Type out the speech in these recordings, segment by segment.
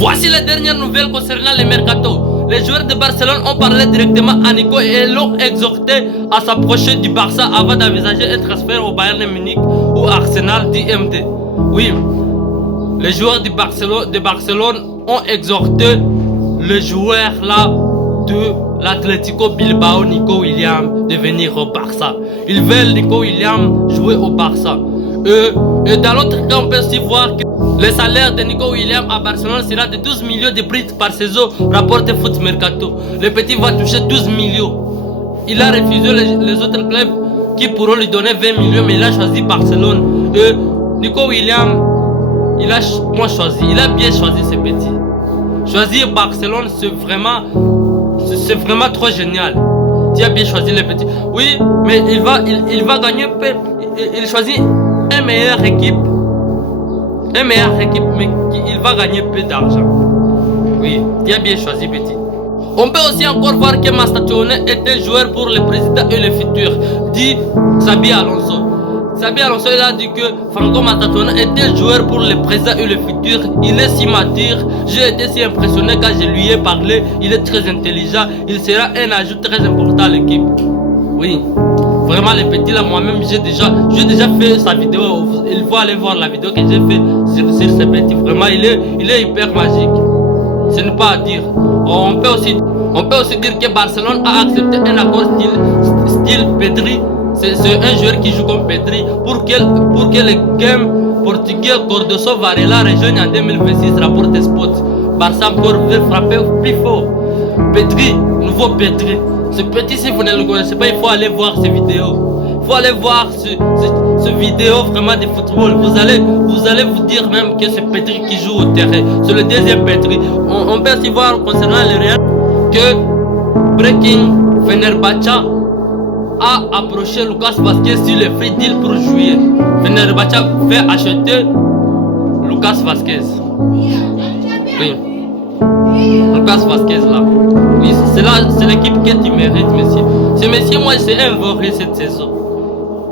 Voici les dernières nouvelles concernant les mercato. Les joueurs de Barcelone ont parlé directement à Nico et l'ont exhorté à s'approcher du Barça avant d'envisager un transfert au Bayern Munich ou Arsenal d'IMD. Oui, les joueurs de Barcelone ont exhorté le joueur là de l'Atlético Bilbao, Nico Williams, de venir au Barça. Ils veulent Nico Williams jouer au Barça. Et dans l'autre cas, on peut aussi voir que le salaire de Nico Williams à Barcelone sera de 12 millions de prix par saison, rapporte Foot Mercato. Le petit va toucher 12 millions. Il a refusé les autres clubs qui pourront lui donner 20 millions, mais il a choisi Barcelone. Et Nico Williams, il a bien choisi ce petit. Choisir Barcelone, c'est vraiment trop génial. Tu as bien choisi le petit. Oui, mais il va gagner. Il choisit une meilleure équipe, mais il va gagner peu d'argent. Oui, tu as bien choisi petit. On peut aussi encore voir que Mastatone est un joueur pour le président et le futur, dit Xabi Alonso. Xabi Alonso il a dit que Franco Mastatone est un joueur pour le présent et le futur. Il est si mature, j'ai été si impressionné quand je lui ai parlé. Il est très intelligent, il sera un ajout très important à l'équipe. Oui, vraiment les petits là, moi-même j'ai déjà fait sa vidéo. Il faut aller voir la vidéo que j'ai fait sur ce petit. Vraiment il est hyper magique. Ce n'est pas à dire. On peut aussi dire que Barcelone a accepté un accord style Pedri. C'est un joueur qui joue comme Pedri pour que le game portugais Cordoso Varela rejoigne en 2026, rapporte Spot. Barça encore veut frapper plus fort. Pedri, nouveau Pedri. Ce petit, si vous ne le connaissez pas, il faut aller voir ces vidéos. Il faut aller voir ce vidéo vraiment de football. Vous allez vous dire même que c'est Pedri qui joue au terrain. C'est le deuxième Pedri. On peut aussi voir concernant le Real que Breaking Fenerbahçe a approché Lucas Vazquez sur le free deal pour juillet. Fenerbahçe fait acheter Lucas Vazquez. Oui. Lucas Vazquez là. Oui, c'est l'équipe que tu mérites, monsieur. Ce monsieur, moi, c'est un voré cette saison.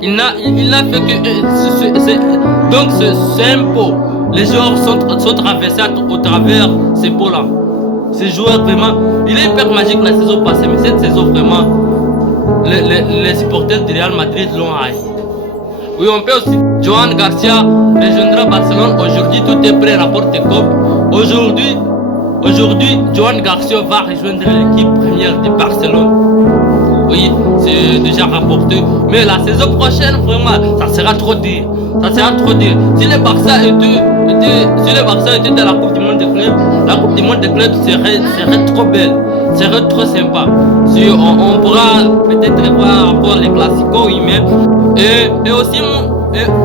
Il n'a fait que... donc c'est un pot. Les joueurs sont traversés au travers ces pots là. Ces joueurs vraiment... Il est hyper magique la saison passée, mais cette saison vraiment... Les supporters du Real Madrid l'ont haï. Oui, on peut aussi. Johan Garcia rejoindra Barcelone aujourd'hui. Tout est prêt, rapporte COP. Aujourd'hui, Johan Garcia va rejoindre l'équipe première de Barcelone. Oui, c'est déjà rapporté. Mais la saison prochaine, vraiment, ça sera trop dur. Ça sera trop dur. Si le Barça était dans la Coupe du Monde des clubs, la Coupe du Monde des clubs serait trop belle. Serait trop sympa. Si on pourra peut-être voir encore les classicos, oui, mais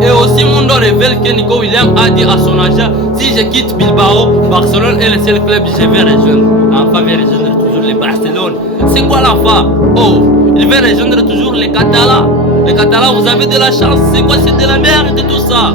et aussi Mundo révèle que Nico Williams a dit à son agent: si je quitte Bilbao, Barcelone est le seul club que je vais rejoindre. L'enfant va rejoindre toujours les Barcelone. C'est quoi l'enfant? Oh, il va rejoindre toujours les Catalans. Les Catalans, vous avez de la chance. C'est quoi? C'est de la merde et tout ça.